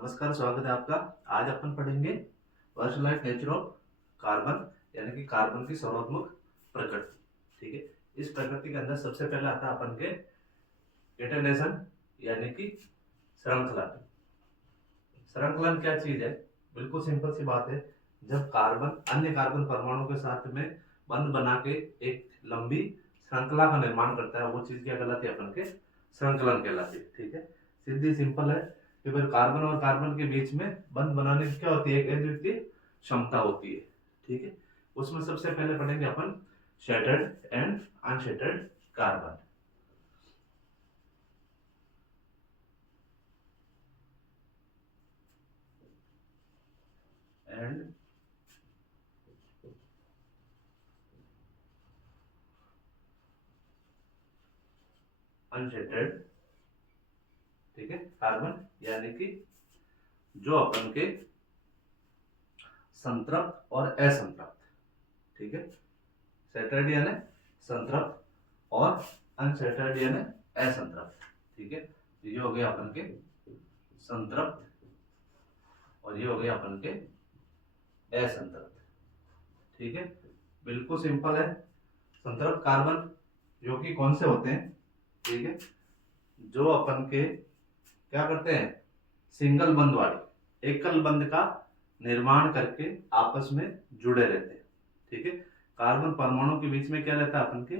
नमस्कार, स्वागत है आपका। आज अपन पढ़ेंगे वर्षलाइफ नेचर ऑफ कार्बन, यानी कि कार्बन की सर्वात्मक प्रकृति। ठीक है, इस प्रकृति के अंदर सबसे पहले आता है अपन के कैटनेशन, यानी कि श्रृंखलन। श्रृंखलन क्या चीज है? बिल्कुल सिंपल सी बात है। जब कार्बन अन्य कार्बन परमाणु के साथ में बंध बना के एक लंबी श्रृंखला का निर्माण करता है, वो चीज क्या कहलाती है? अपन के श्रृंखलन कहलाती है। ठीक है, सीधी सिंपल है कि भाई कार्बन और कार्बन के बीच में बंध बनाने की क्या होती है? एक अद्वितीय क्षमता होती है। ठीक है, उसमें सबसे पहले पढ़ेंगे अपन शेटर्ड एंड अनशेटर्ड कार्बन। एंड अनशेटर्ड, ठीक है, कार्बन, यानी कि जो अपन के संतृप्त और असंतृप्त। ठीक है, सेटर्ड यानी संतृप्त और अनसेटर्ड यानी असंतृप्त। ठीक है, ये हो गया अपन के संतृप्त और ये हो गया अपन के असंतृप्त। ठीक है, बिल्कुल सिंपल है। संतृप्त कार्बन जो कि कौन से होते हैं? ठीक है, जो अपन के क्या करते हैं? सिंगल बंध वाले, एकल बंध का निर्माण करके आपस में जुड़े रहते हैं। ठीक है, कार्बन परमाणु के बीच में क्या रहता है? अपन के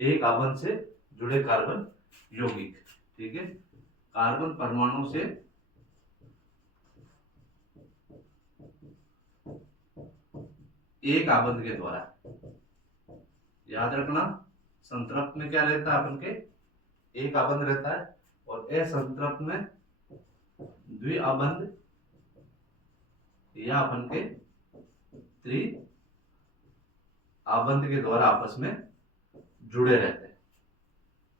एक आबंध से जुड़े कार्बन यौगिक। ठीक है, कार्बन परमाणु से एक आबंध के द्वारा, याद रखना, संतृप्त में क्या रहता है? अपन के एक आबंध रहता है और असंतृप्त में द्विआबंध या अपन के त्रि आबंध के द्वारा आपस में जुड़े रहते हैं।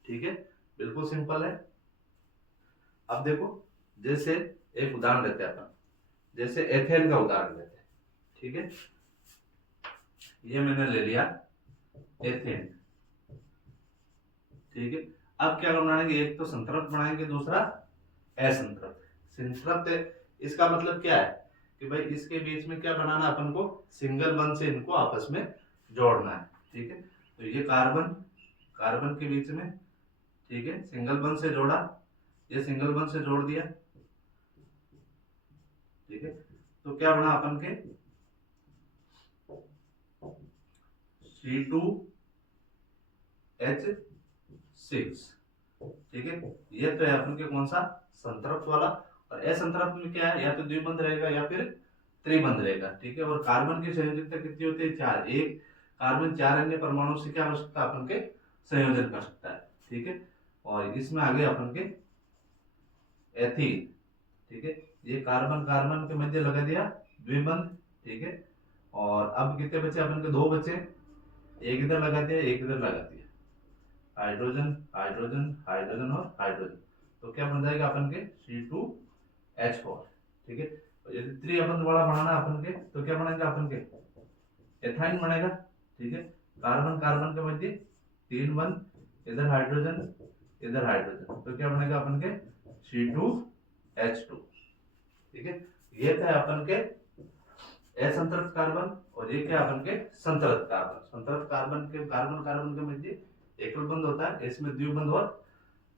ठीक है, बिल्कुल सिंपल है। अब देखो, जैसे एक उदाहरण लेते हैं अपन, जैसे एथेन का उदाहरण लेते हैं। ठीक है, ये मैंने ले लिया एथेन। ठीक है, अब क्या बनाएंगे? एक तो संतृप्त बनाएंगे, दूसरा असंतृप्त। संतृप्त इसका मतलब क्या है कि भाई इसके बीच में क्या बनाना अपन को? सिंगल बंध से इनको आपस में जोड़ना है। ठीक है, तो ये कार्बन कार्बन के बीच में, ठीक है, सिंगल बंध से जोड़ा, ये सिंगल बंध से जोड़ दिया। ठीक है, तो क्या बना अपन के? C2H6। ठीक है, ये तो है अपन के कौन सा? संतृप्त वाला। और असंतृप्त में क्या है? या तो द्विबंध रहेगा या फिर त्रिबंध रहेगा। ठीक है, और कार्बन की संयोजकता कितनी होती है? 4। एक कार्बन 4 अन्य परमाणु से क्या कर सकता है? अपन के संयोजन कर सकता है। ठीक है, और इसमें आगे अपन के एथीन। ठीक है, ये कार्बन कार्बन के मध्य लगा दिया द्विबंध। ठीक है, और अब कितने बचे अपन के? 2 बचे। एक इधर लगा दिया, एक इधर लगा दिया, हाइड्रोजन हाइड्रोजन हाइड्रोजन और हाइड्रोजन। तो क्या बन जाएगा अपन के? C2H4। ठीक है, यदि त्रिअबंध वाला बनाना अपन के, तो क्या बनेगा अपन के? एथाइन बनेगा। ठीक है, कार्बन कार्बन के मध्य 3 बंध, इधर हाइड्रोजन इधर हाइड्रोजन, तो क्या बनेगा अपन के? C2H2। ठीक है, ये था अपन के असंतृप्त कार्बन, और ये क्या अपन के? संतृप्त कार्बन। संतृप्त कार्बन के कार्बन कार्बन के मध्य एकल बंध होता है, इसमें द्विबंध और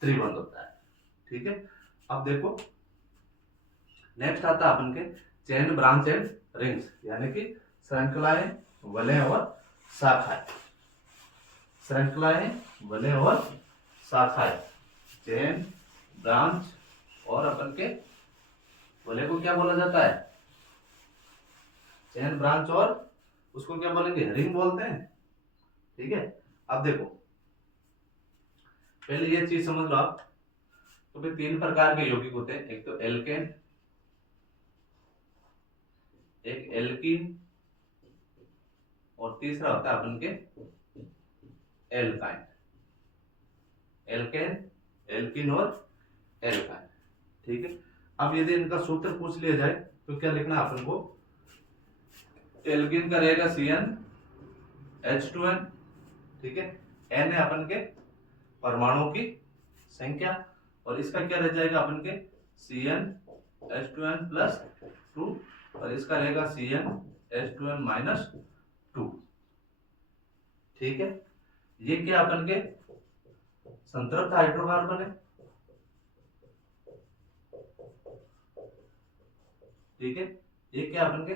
त्रिबंध होता है। ठीक है, अब देखो नेक्स्ट आता है अपन के चेन, ब्रांच एंड रिंग्स, यानी कि श्रृंखलाएं, वलय और शाखाएं। श्रृंखलाएं, वलय और शाखाएं, चेन, ब्रांच और अपन के वलय को क्या बोला जाता है? चेन, ब्रांच और उसको क्या बोलेंगे? रिंग बोलते हैं। ठीक है, अब देखो पहले ये चीज समझ लो आप। तो फिर 3 प्रकार के यौगिक होते हैं, एक तो एल्केन, एक एल्कीन और तीसरा होता है अपन के एल्काइन। एल्केन, एल्कीन और एल्काइन। ठीक है, अब यदि इनका सूत्र पूछ लिया जाए तो क्या लिखना है अपन को? एल्कीन का रहेगा CnH2n। ठीक है, n है अपन के परमाणुओं की संख्या, और इसका क्या रह जाएगा अपन के? CnH2 H2n प्लस 2 और इसका रहेगा Cn H2n माइनस 2। ठीक है, ये क्या अपन के संतृप्त हाइड्रोकार्बन है। ठीक है, ये क्या अपन के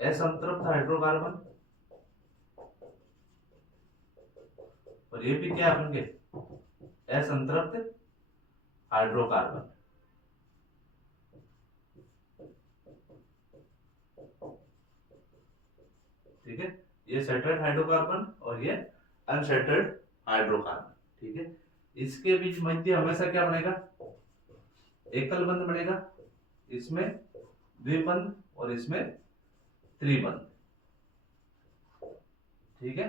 असंतृप्त हाइड्रोकार्बन और ये भी क्या अपन के असंतृप्त हाइड्रोकार्बन। ठीक है, ये सैचुरेटेड हाइड्रोकार्बन और ये अनसैचुरेटेड हाइड्रोकार्बन। ठीक है, इसके बीच मध्य हमेशा क्या बनेगा, एकल बंध बनेगा, इसमें द्विबंध और इसमें त्रिबंध। ठीक है,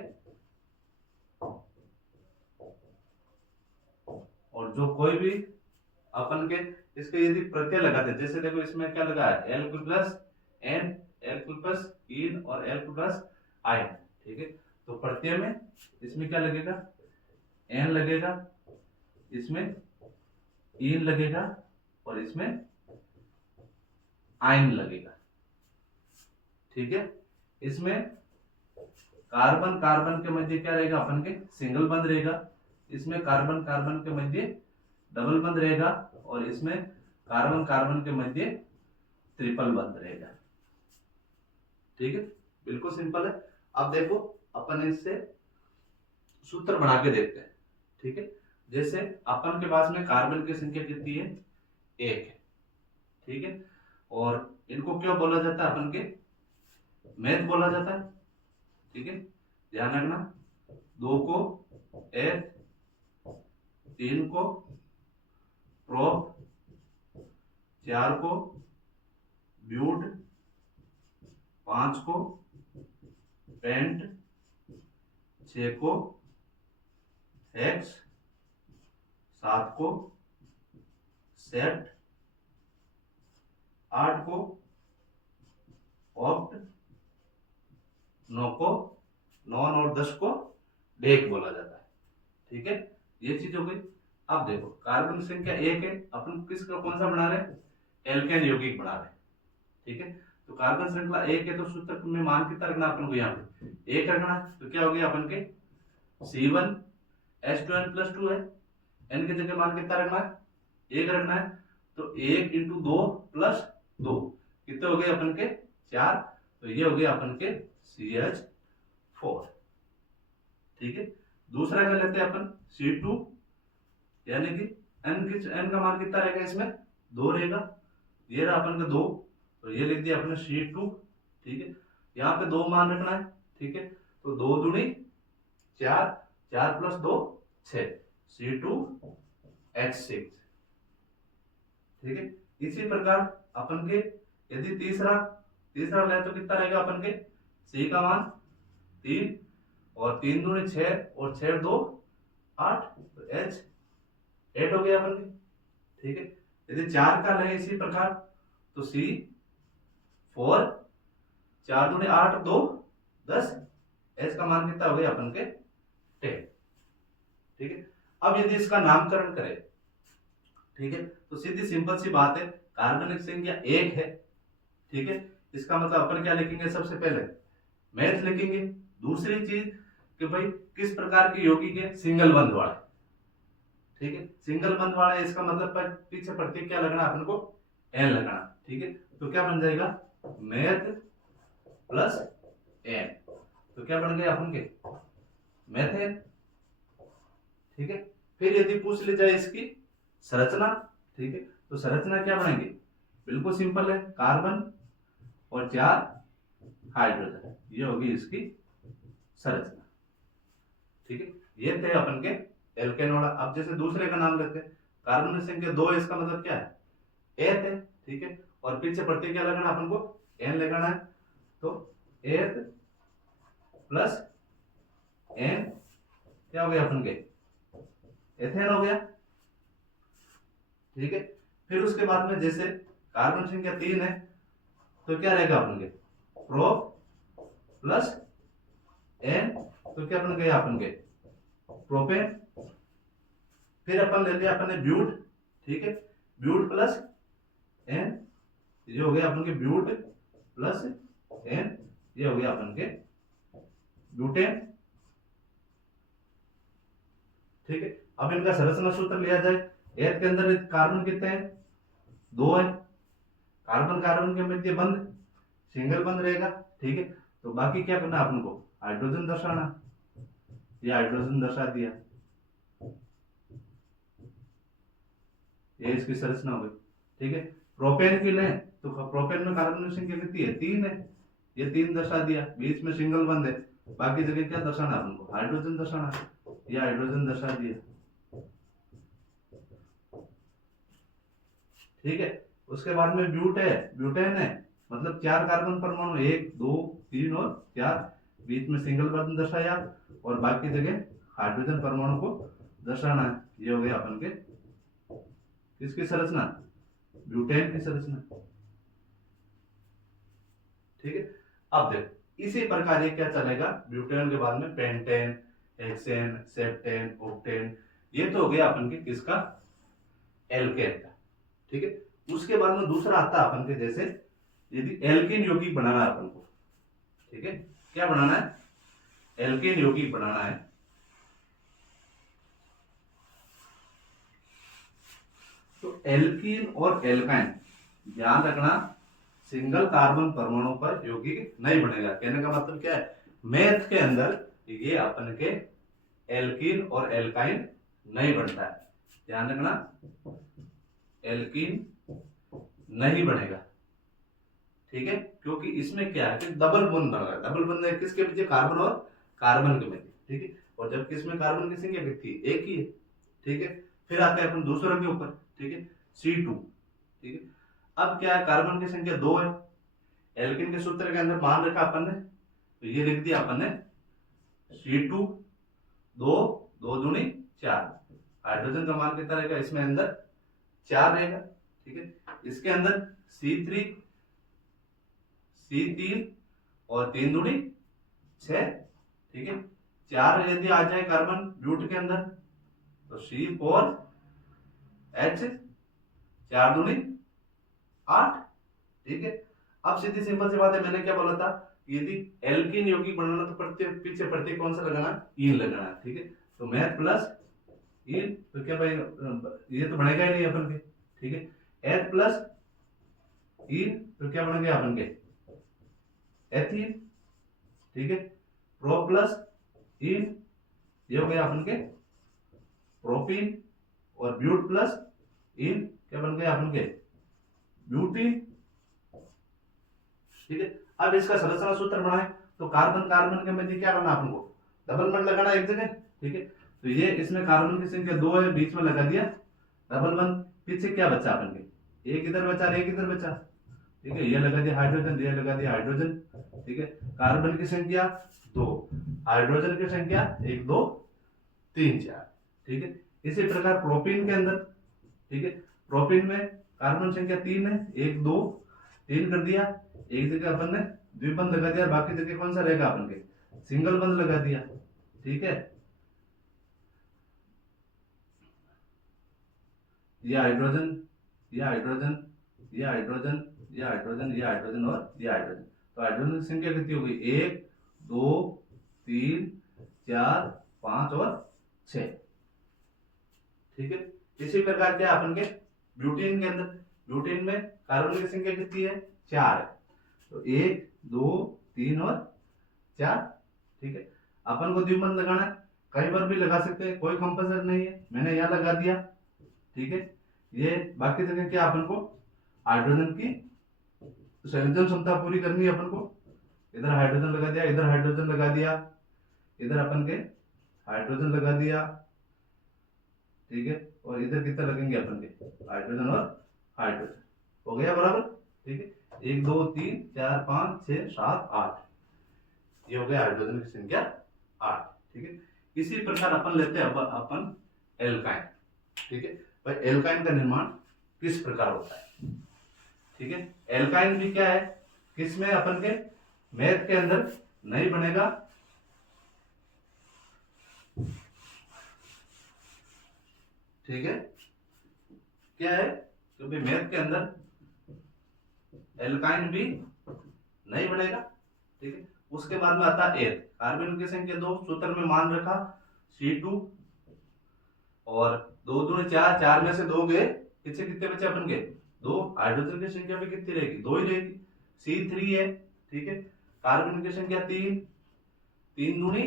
और जो कोई भी अपन के इसके यदि प्रत्यय लगाते, जैसे देखो इसमें क्या लगा है L plus N, L plus N और एल प्लस आयन। ठीक है, तो प्रत्यय में इसमें क्या लगेगा, एन लगेगा, इसमें इन लगेगा और इसमें आयन लगेगा। ठीक है, इसमें कार्बन कार्बन के मध्य क्या रहेगा अपन के सिंगल बंध रहेगा, इसमें कार्बन कार्बन के मध्य डबल बंध रहेगा और इसमें कार्बन कार्बन के मध्य ट्रिपल बंध रहेगा। ठीक है, बिल्कुल सिंपल है। अब देखो अपन इससे सूत्र बना के देखते हैं। ठीक है, जैसे अपन के पास में कार्बन की संख्या कितनी है, 1 है। ठीक है, और इनको क्या बोला जाता है, अपन के मैथ बोला जाता है। ठीक है, ध्यान रखना, 2 को एथ, 3 को प्रोप, 4 को ब्यूट, 5 को पेंट, 6 को हेक्स, 7 को सेट, 8 को ऑक्ट, 9 को नॉन और 10 को डेक बोला जाता है। ठीक है, ये चीज हो गई। अब देखो कार्बन संख्या 1 है, अपन किसका कौन सा बना रहे हैं, एल्केन यौगिक बना रहे हैं। ठीक है, तो कार्बन श्रृंखला 1 है, तो सूत्र में मान कितना रखना अपन को, यहाँ पे 1 रखना है। तो क्या हो गया अपन के C1 H2n प्लस 2 है, n की जगह मान कितना रखना है, 1 रखना है। तो 1 इंटू 2 प्लस 2 कितने हो गए अपन के 4, तो ये हो गया अपन के CH4। ठीक है, दूसरा क्या लेते हैं अपन C2, यानी कि n का मान कितना रहेगा, इसमें 2 रहेगा, ये रहा अपन का 2, तो ये लिख दिया अपने C2। ठीक है, यहाँ पे 2 मान रखना है। ठीक है, तो 2 दूनी 4, 4 प्लस 2 6, C2H6। ठीक है, इसी प्रकार अपन के यदि तीसरा ले तो कितना रहेगा अपन के C का मान 3 और 3 दूनी 6 और 6 2 8, तो H8 हो गया अपन के। ठीक है, यदि 4 का ले इसी प्रकार तो C4, 4 दूनी 8 2 10, H का मान कितना हो गया अपन के 10। ठीक है, अब यदि इसका नामकरण करें, ठीक है, तो सीधी सिंपल सी बात है, कार्बनिक संख्या 1 है। ठीक है, इसका मतलब अपन क्या लिखेंगे, सबसे पहले मैथ लिखेंगे। दूसरी चीज कि भाई किस प्रकार के यौगिक है, सिंगल बंध वाला। ठीक है, सिंगल बंध वाला है, इसका मतलब पीछे प्रतीक क्या लगना अपन को, एन लगना। ठीक है, तो क्या बन जाएगा मैथ प्लस एन, तो क्या बन गया अपन के मेथेन। ठीक है, फिर यदि पूछ ली जाए इसकी संरचना, ठीक है, तो संरचना क्या बनेगी, बिल्कुल सिंपल है, कार्बन और 4 हाइड्रोजन, ये होगी इसकी संरचना। ठीक है, ये थे अपन के एल्केन वाला। अब जैसे दूसरे का नाम लेते हैं, कार्बन संख्या 2 है, इसका मतलब क्या है, एथ है। ठीक है, और पीछे प्रतीक क्या लगाना अपन को, एन लगाना है, तो एथ प्लस एन क्या हो गया अपन के एथेन हो गया। ठीक है, फिर उसके बाद में जैसे कार्बन संख्या 3 है, तो क्या रहेगा अपन के प्रो प्लस एन, तो क्या बन गया अपन के प्रोपेन। फिर अपन ले लिया अपन ने ब्यूट। ठीक है, ब्यूट प्लस एन, ये हो गया अपन के ब्यूट प्लस एन, ये हो गया अपन के ब्यूटेन। ठीक है, अब इनका संरचना सूत्र लिया जाए। एथ के अंदर कार्बन कितने हैं, 2 है। कार्बन कार्बन के मध्य बंध, सिंगल बंध रहेगा। ठीक है, तो बाकी क्या करना अपन को, हाइड्रोजन दर्शाना। ये हाइड्रोजन दर्शा दिया, ये इसकी संरचना हो गई। ठीक है, प्रोपेन की लें तो प्रोपेन में कार्बन की संख्या कितनी है, 3 है। ये 3 दर्शा दिया, बीच में सिंगल बंद है, बाकी जगह क्या दर्शाना अपन को, हाइड्रोजन दर्शाना। ये हाइड्रोजन दर्शा दिया। ठीक है, उसके बाद में ब्यूट है, ब्यूटेन है, मतलब 4 कार्बन परमाणु, 1 2 3 और 4, बीच में सिंगल बंद दर्शाया और बाकी जगह हाइड्रोजन परमाणु को दर्शाना है। ये हो गया अपन के किसकी संरचना, ब्यूटेन की संरचना। ठीक है, अब देखो इसी प्रकार ये क्या चलेगा, ब्यूटेन के बाद में पेंटेन, हेक्सेन, सेप्टेन, ऑक्टेन, ये तो हो गया अपन के किसका, एल्केन का। ठीक है, उसके बाद में दूसरा आता है अपन के, जैसे यदि एल्केन यौगिक बनाना है अपन को। ठीक है, क्या बनाना है, एल्केन यौगिक बनाना है। तो एल्कीन और एल्काइन ध्यान रखना, सिंगल कार्बन परमाणु पर यौगिक नहीं बनेगा। कहने का मतलब क्या है, मैथ के अंदर ये अपन के एल्कीन और एल्काइन नहीं बनता है, ध्यान रखना, एल्कीन नहीं बनेगा। ठीक है, क्योंकि इसमें क्या है कि डबल बॉन्ड बन रहा है। डबल बॉन्ड है किसके बीच, कार्बन और कार्बन के बीच। ठीक है, और जबकि इसमें कार्बन की संख्या कितनी है, एक ही है। ठीक है, फिर आते हैं अपन दूसरे के ऊपर। ठीक है, C2। ठीक है, अब क्या है, कार्बन की संख्या 2 है, एल्केन के सूत्र के अंदर मान रखा अपन ने, तो ये लिख दिया अपन ने C2 2 2 दूनी 4। हाइड्रोजन का मान कितना रहेगा, इसमें अंदर 4 रहेगा। ठीक है, इसके अंदर C3 और 3 दूनी 6। ठीक है, 4 यदि आ जाए कार्बन ब्यूट के अंदर तो C4H 4 दूनी 8। ठीक है, अब सीधी सिंपल सी बात है, मैंने क्या बोला था, यदि एल्कीन यौगिक बनाना तो प्रत्येक पीछे प्रत्येक कौन सा लगाना, ईन लगाना। ठीक है, तो मैथ प्लस ईन, तो क्या भाई ये तो बनेगा ही नहीं अपन के। ठीक है, एथ प्लस ईन, तो क्या बनेंगे अपन के, एथीन। ठीक है, प्रो प्लस ईन, ये हो गया अपन के प्रोपीन, और ब्यूट प्लस ईन क्या बन गया अपन के, ब्यूटीन। ठीक है, अब इसका संरचना सूत्र बनाए तो कार्बन कार्बन के मध्य क्या करना अपन को, डबल बंद लगाना एक जगह। ठीक है, तो ये इसमें कार्बन की संख्या 2 है, बीच में लगा दिया डबल बंद, पीछे क्या बचा अपन के, एक इधर बचा एक इधर बचा। ठीक है, ये लगा दिया हाइड्रोजन, ये लगा दिया हाइड्रोजन। ठीक है, कार्बन की संख्या 2, हाइड्रोजन की संख्या 1 2 3 4। ठीक है, इसी प्रकार प्रोपीन के अंदर, ठीक है, प्रोपीन में कार्बन संख्या 3 है, 1 2 3 कर दिया, एक जगह अपन ने द्विबंध लगा दिया, बाकी जगह कौन सा रहेगा अपन के, सिंगल बंध लगा दिया। ठीक है, ये हाइड्रोजन, ये हाइड्रोजन, ये हाइड्रोजन, ये हाइड्रोजन, ये हाइड्रोजन और ये हाइड्रोजन। तो हाइड्रोजन की संख्या कितनी होगी, 1 2 3 4 5 और 6। ठीक है, इसी प्रकार क्या अपन के ब्यूटेन के अंदर, ब्यूटेन में कार्बन की संख्या कितनी है, 4 है, तो 1 2 3 और 4। ठीक है, अपन को द्विबंध लगाना है, कई बार भी लगा सकते हैं, कोई कंपल्सरी नहीं है, मैंने यहां लगा दिया। ठीक है, ये बाकी जगह क्या अपन को हाइड्रोजन की संयोजन क्षमता पूरी करनी है अपन को, इधर हाइड्रोजन लगा दिया, इधर हाइड्रोजन लगा दिया, इधर अपन के हाइड्रोजन लगा दिया। ठीक है, और इधर कितना लगेंगे अपन के, हाइड्रोजन और हाइड्रोजन, हो गया बराबर। ठीक है, 1 2 3 4 5 6 7 8, ये हो गया हाइड्रोजन की संख्या 8। ठीक है, इसी प्रकार अपन लेते हैं अपन एल्काइन। ठीक है भाई, एल्काइन का निर्माण किस प्रकार होता है। ठीक है, एल्काइन भी क्या है, किसमें अपन के मैथ के अंदर नहीं बनेगा। ठीक है, क्या है क्योंकि मैथ के अंदर एल्काइन भी नहीं बनेगा, ठीक है। उसके बाद में आता है एथ, कार्बन की संख्या 2, सूत्र में मान रखा C2 और 2 दूनी 4, 4 में से 2 गए, पीछे कितने बचे अपन के 2, हाइड्रोजन की संख्या भी कितनी रहेगी 2 ही रहेगी, C3 है, ठीक है। कार्बन की संख्या 3, 3 दूनी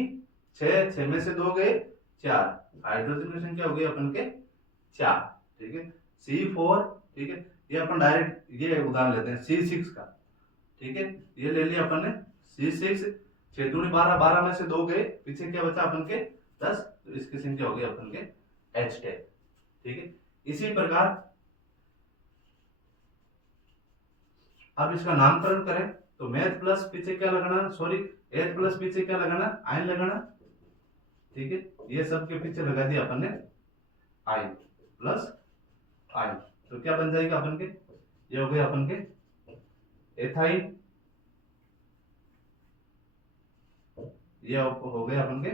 6, 6 में से 2 गए 4, हाइड्रोजन की संख्या हो गई अपन के 4, ठीक है। C4, ठीक है, ये अपन डायरेक्ट ये उदाहरण लेते हैं C6 का, ठीक है। ये ले लिया अपन ने C6, 6 दूनी 12, 12 में से 2 गए, पीछे क्या बचा अपन के 10, तो इसकी संख्या हो गई अपन के H10, ठीक है। इसी प्रकार अब इसका नामकरण करें तो मैथ प्लस पीछे क्या लगाना, सॉरी एथ प्लस पीछे क्या लगाना, आयन लगाना, ठीक है। ये सब के पीछे लगा दिया अपन ने आयन प्लस आयन, तो क्या बन जाएगा अपन के, ये हो गया अपन के एथाइन, ये हो गया अपन के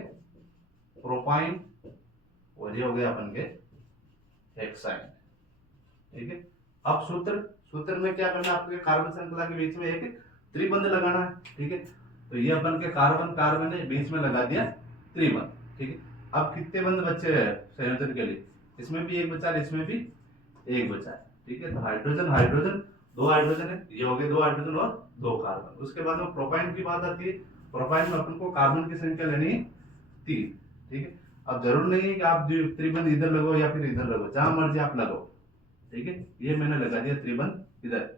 प्रोपाइन, और ये हो गया अपन के हेक्साइन, ठीक है। अब सूत्र में क्या करना है, आपके कार्बन श्रृंखला के बीच में एक त्रिबंध लगाना है, ठीक है। तो ये अपन के कार्बन ने बीच में लगा दिया त्रिबंध, ठीक है। अब कितने बंध बचे हैं संयोजन के लिए, इसमें भी एक बचा है, इसमें भी एक बचा है, ठीक है। तो हाइड्रोजन हाइड्रोजन, 2 हाइड्रोजन है, ये हो गए 2 हाइड्रोजन और 2 कार्बन। उसके बाद में प्रोपाइन की बात आती है, प्रोपाइन में अपन को कार्बन की संख्या लेनी है 3, ठीक है। अब जरूर नहीं है कि आप त्रिबंध इधर लगाओ या फिर इधर लगाओ, जहां मर्जी आप लगाओ, ठीक है। ये मैंने लगा दिया त्रिबंध इधर।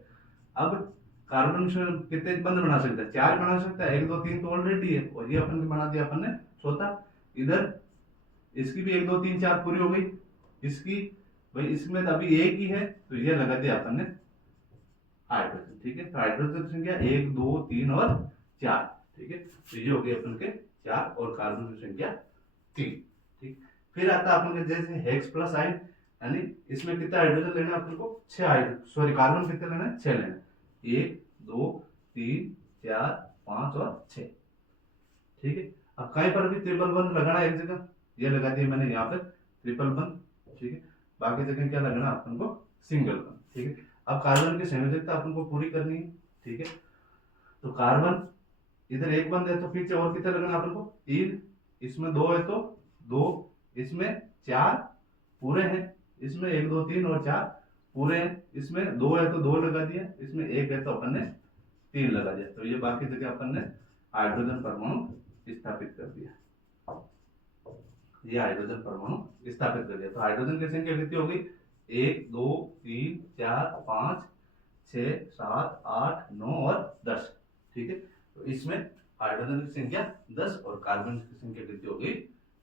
अब कार्बन कितने बंध बना सकता है, 4 बना सकता है, 1 2 3 तो ऑलरेडी है, और ये अपन बना दिया अपन ने चौथा इधर, इसकी भी 1 2 3 4 पूरी हो गई, इसकी भाई इसमें तो अभी एक ही है, तो ये लगा दिया अपन ने हाइड्रोजन, ठीक है। तो हाइड्रोजन की संख्या 1 2 3 और 4, ठीक है। तो ये हो गए अपन के 4 और कार्बन की संख्या 3, ठीक। फिर आता है अपन के जैसे हेक्स प्लस आयन, यानी इसमें कितना हाइड्रोजन लेना है अपन को, 6 हाइड्रोजन, सॉरी कार्बन कितने लेना है, 6 लेना है, 1 2 3 4 5 और 6, ठीक है। अब कहीं पर भी ट्रिपल बंध लगाना है, एक जगह ये लगा दिया मैंने यहाँ पे ट्रिपल बंध, ठीक है। बाकी जगह क्या लगाना अपन को, सिंगल बंध, ठीक है। अब कार्बन की संयोजकता अपन को पूरी करनी है, ठीक है। तो कार्बन इधर एक बंध है, तो पीछे और कितने लगाना अपन को, 3, इसमें 2 है तो 2, इसमें 4 पूरे हैं, इसमें 1 2 3 और 4 पूरे हैं, इसमें 2 है तो 2 लगा दिया, इसमें 1 है तो अपन ने 3 लगा दिया, तो ये बाकी जगह अपन ने हाइड्रोजन परमाणु स्थापित कर दिया, ये हाइड्रोजन परमाणु स्थापित कर दिया। तो हाइड्रोजन की संख्या कितनी होगी, 1 2 3 4 5 6 7 8 9 और 10, ठीक है। तो इसमें हाइड्रोजन की संख्या 10 और कार्बन की संख्या कितनी हो गई,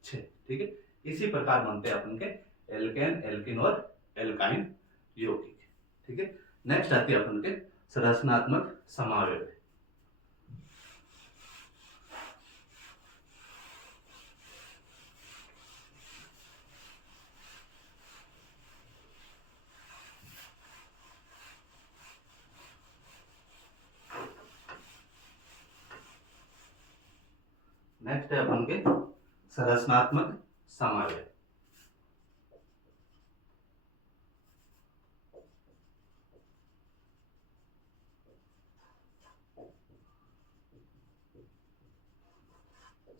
6, ठीक है। इसी प्रकार बनते हैं अपन के एल्केन, एल्किन और एल्काइन यौगिक, ठीक है। नेक्स्ट आती है अपन के संरचनात्मक समावेश। नेक्स्ट है अपन के संरचनात्मक समावेश।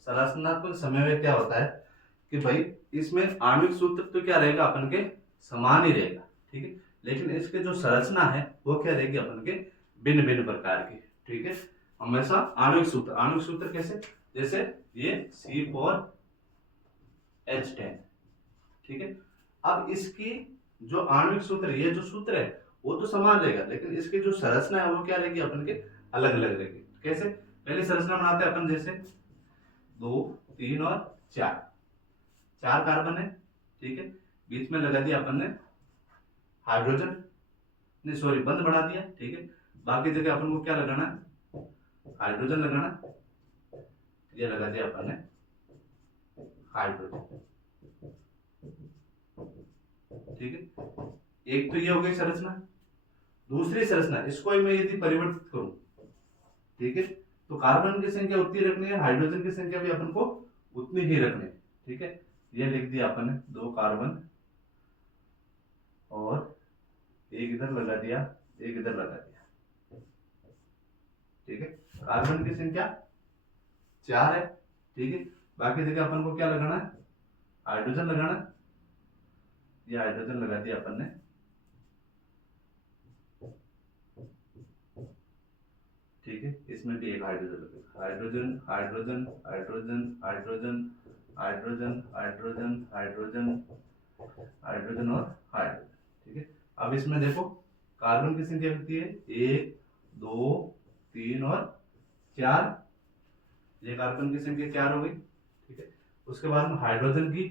संरचनात्मक समन्वय क्या होता है कि भाई इसमें आणविक सूत्र तो क्या रहेगा अपन के समान ही रहेगा, ठीक है। लेकिन इसके जो संरचना है वो क्या रहेगी अपन के भिन्न भिन्न प्रकार की, ठीक है। हमेशा आणविक सूत्र कैसे, जैसे ये C4H10, ठीक है। अब इसकी जो आणविक सूत्र, ये जो सूत्र है वो तो समान रहेगा, लेकिन इसकी जो संरचना है वो क्या रहेगी अपन के अलग अलग रहेगी। कैसे, पहले संरचना बनाते हैं अपन, जैसे 2 3 और 4 कार्बन है, ठीक है। बीच में लगा दिया अपन ने हाइड्रोजन, नहीं सॉरी बंध बना दिया, ठीक है। बाकी जगह अपन को क्या लगाना है, हाइड्रोजन लगाना, ये लगा दिया अपन ने हाइड्रोजन, ठीक है। एक तो ये हो गई संरचना। दूसरी संरचना, इसको मैं यदि परिवर्तित करूं, ठीक है, तो कार्बन की संख्या उतनी रखनी है, हाइड्रोजन की संख्या भी अपन को उतनी ही रखनी है, ठीक है। ये लिख दिया अपन ने 2 कार्बन और एक इधर लगा दिया, एक इधर लगा दिया, ठीक है। कार्बन की संख्या 4 है, ठीक है। बाकी जगह अपन को क्या लगाना है, हाइड्रोजन लगाना है। ये हाइड्रोजन लगा दिया अपन ने, ठीक है। इसमें भी एक हाइड्रोजन लगेगा, hydrogen hydrogen hydrogen hydrogen hydrogen hydrogen hydrogen hydrogen और हाइड्रोजन, ठीक है। अब इसमें देखो कार्बन की संख्या कितनी है, 1 2 3 और 4, ये कार्बन की संख्या 4 हो गई, ठीक है। उसके बाद में हाइड्रोजन की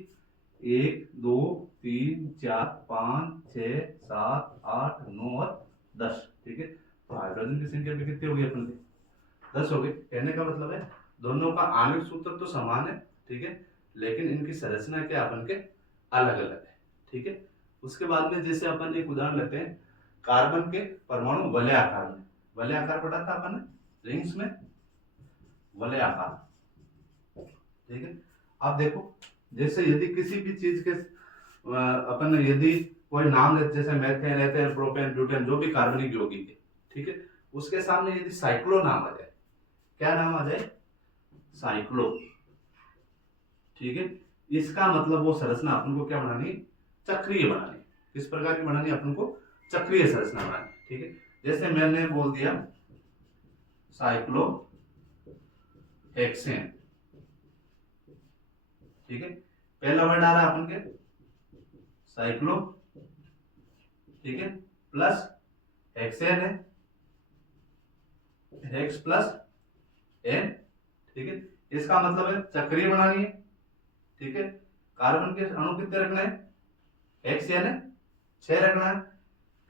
1 2 3 4 5 6 7 8 9 और 10, ठीक है। तो हाइड्रोजन की संख्या भी कितनी होगी अपन की, 10 हो गई। कहने का मतलब है दोनों का आणविक सूत्र तो समान है, ठीक है, लेकिन इनकी संरचना क्या अपन के अलग अलग है, ठीक है। उसके बाद में जैसे अपन एक उदाहरण लेते हैं, कार्बन के परमाणु वलय आकार में, वलय आकार पढ़ा था अपन ने रिंग्स में, वलय आकार, ठीक है। अब देखो जैसे यदि किसी भी चीज के अपन यदि कोई नाम लेते, जैसे मेथेन एथेन प्रोपेन ब्यूटेन जो भी कार्बनिक यौगिक है, ठीक है, उसके सामने यदि साइक्लो नाम आ जाए, क्या नाम आ जाए, साइक्लो, ठीक है। इसका मतलब वो संरचना अपन को क्या बनानी, चक्रीय बनानी। किस प्रकार की बनानी अपन को, चक्रीय संरचना बनानी, ठीक है। जैसे मैंने बोल दिया साइक्लो हेक्सेन, ठीक है। पहला वर्ड आ रहा है अपन के साइक्लो, ठीक है, प्लस हेक्सेन है, हेक्स प्लस एन, ठीक है। इसका मतलब है चक्रीय बनानी है, ठीक है। कार्बन के अणु कितने रखना है, हेक्स एन है 6 रखना है।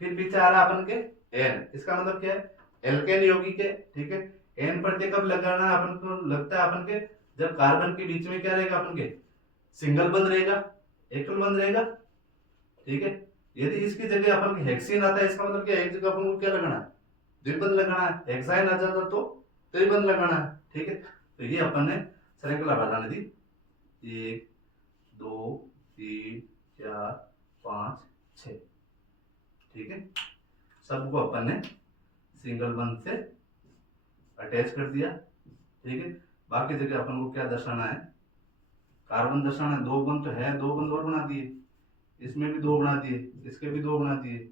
फिर पीछे आ रहा है अपन के एन, इसका मतलब क्या है, एल्केन यौगिक है, ठीक है। एन प्रत्यय कब लगाना है अपन को, लगता है अपन के जब कार्बन के बीच में क्या रहेगा अपन के, सिंगल बंध रहेगा, एकल बंध रहेगा, ठीक है। यदि इसकी जगह अपन के हेक्सीन आता है, इसका मतलब क्या है, एक जगह अपन को क्या लगाना है, द्विबंध लगाना है। हेक्साइन आ जाता तो त्रिबंध लगाना है, ठीक है। तो ये अपन ने श्रृंखला बनाने दी, 1 2 3 4 5 6, ठीक है। सबको अपन ने सिंगल बंध से अटैच कर दिया, ठीक है। बाकी जगह अपन को क्या दर्शाना है, कार्बन दर्शाना है। 2 बंध तो है, 2 बंध और बना दिए, इसमें भी 2 बना दिए, इसके भी 2 बना दिए,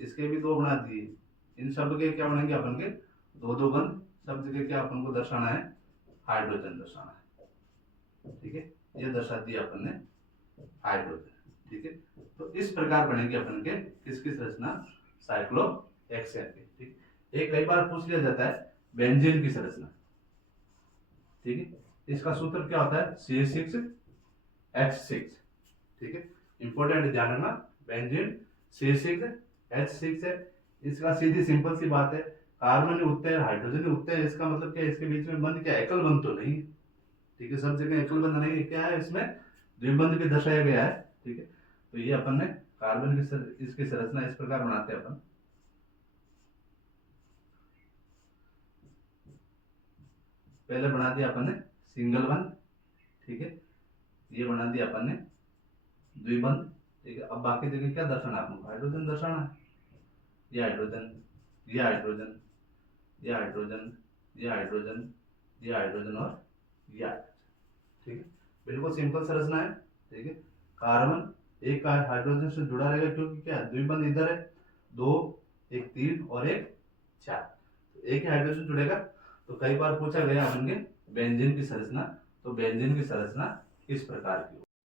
इसके भी 2 बना दिए। इन सब के क्या बनेंगे अपन के, 2 बंध। सब जगह क्या अपन को दर्शाना है, हाइड्रोजन दर्शाना है, ठीक है। ये दर्शा दिया अपन ने हाइड्रोजन, ठीक है। तो इस प्रकार बनेगी अपन के किसकी संरचना, साइक्लो हेक्सेन की, ठीक। एक कई बार पूछ लिया जाता है बेंजीन की संरचना, ठीक है। इसका सूत्र क्या होता है, C6H6, ठीक है। इंपॉर्टेंट ध्यान रखना, बेंजीन C6H6 है। इसका सीधी सिंपल सी बात है, कार्बन उठते हैं, हाइड्रोजन उठते हैं, इसका मतलब क्या है, इसके बीच में बंध क्या, एकल बंध तो नहीं है, ठीक है। सब जगह एकल बंध नहीं है, क्या है इसमें द्विबंध भी दर्शाया गया है, ठीक है। तो ये अपन ने कार्बन की इसकी संरचना इस प्रकार बनाते हैं अपन, पहले बना दिया अपन ने सिंगल बंध, ठीक है। ये बना दिया अपन ने द्विबंध, ठीक है। अब बाकी जगह क्या दर्शाना है अपन को, हाइड्रोजन दर्शाना है। ये हाइड्रोजन, ये हाइड्रोजन, ये हाइड्रोजन, ये हाइड्रोजन, ये हाइड्रोजन और ये हाइड्रोजन, ठीक है। बिल्कुल सिंपल संरचना है, ठीक है। कार्बन एक हाइड्रोजन से जुड़ा रहेगा, क्योंकि क्या द्विबंध इधर है, 2 एक 3 और एक 4, तो एक ही हाइड्रोजन जुड़ेगा। तो कई बार पूछा गया अपन के बेंजीन की संरचना, तो बेंजीन की संरचना इस प्रकार की